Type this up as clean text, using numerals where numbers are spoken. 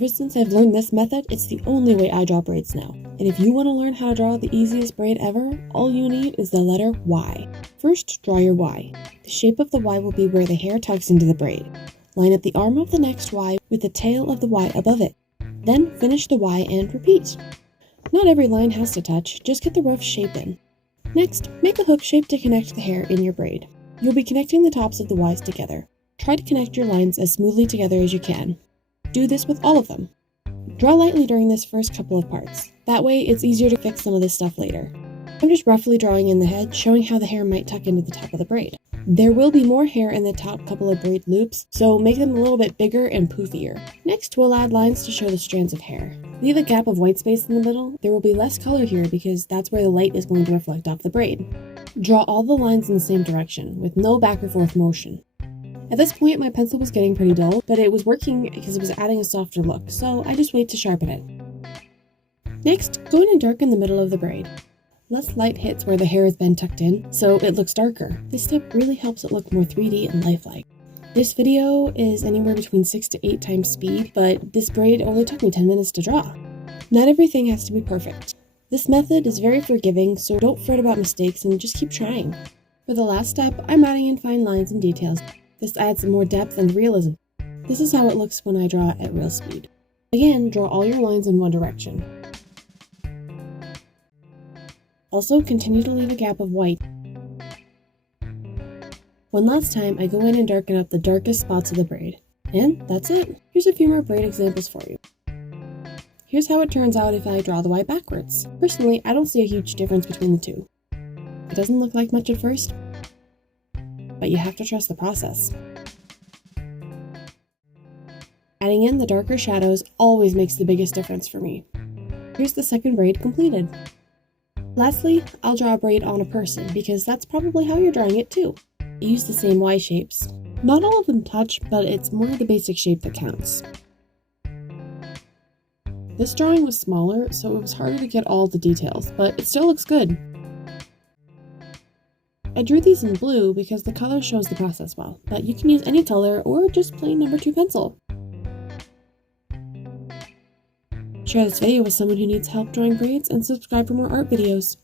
Ever since I've learned this method, it's the only way I draw braids now. And if you want to learn how to draw the easiest braid ever, all you need is the letter Y. First, draw your Y. The shape of the Y will be where the hair tucks into the braid. Line up the arm of the next Y with the tail of the Y above it. Then finish the Y and repeat. Not every line has to touch, just get the rough shape in. Next, make a hook shape to connect the hair in your braid. You'll be connecting the tops of the Ys together. Try to connect your lines as smoothly together as you can. Do this with all of them. Draw lightly during this first couple of parts. That way, it's easier to fix some of this stuff later. I'm just roughly drawing in the head, showing how the hair might tuck into the top of the braid. There will be more hair in the top couple of braid loops, so make them a little bit bigger and poofier. Next, we'll add lines to show the strands of hair. Leave a gap of white space in the middle. There will be less color here because that's where the light is going to reflect off the braid. Draw all the lines in the same direction, with no back or forth motion. At this point, my pencil was getting pretty dull, but it was working because it was adding a softer look, so I just wait to sharpen it. Next, go in and darken the middle of the braid. Less light hits where the hair has been tucked in, so it looks darker. This step really helps it look more 3D and lifelike. This video is anywhere between 6 to 8 times speed, but this braid only took me 10 minutes to draw. Not everything has to be perfect. This method is very forgiving, so don't fret about mistakes and just keep trying. For the last step, I'm adding in fine lines and details. This adds more depth and realism. This is how it looks when I draw at real speed. Again, draw all your lines in one direction. Also, continue to leave a gap of white. One last time, I go in and darken up the darkest spots of the braid. And that's it. Here's a few more braid examples for you. Here's how it turns out if I draw the Y backwards. Personally, I don't see a huge difference between the two. It doesn't look like much at first, but you have to trust the process. Adding in the darker shadows always makes the biggest difference for me. Here's the second braid completed. Lastly, I'll draw a braid on a person because that's probably how you're drawing it too. Use the same Y shapes. Not all of them touch, but it's more the basic shape that counts. This drawing was smaller, so it was harder to get all the details, but it still looks good. I drew these in blue because the color shows the process well, but you can use any color or just plain number 2 pencil. Share this video with someone who needs help drawing braids and subscribe for more art videos.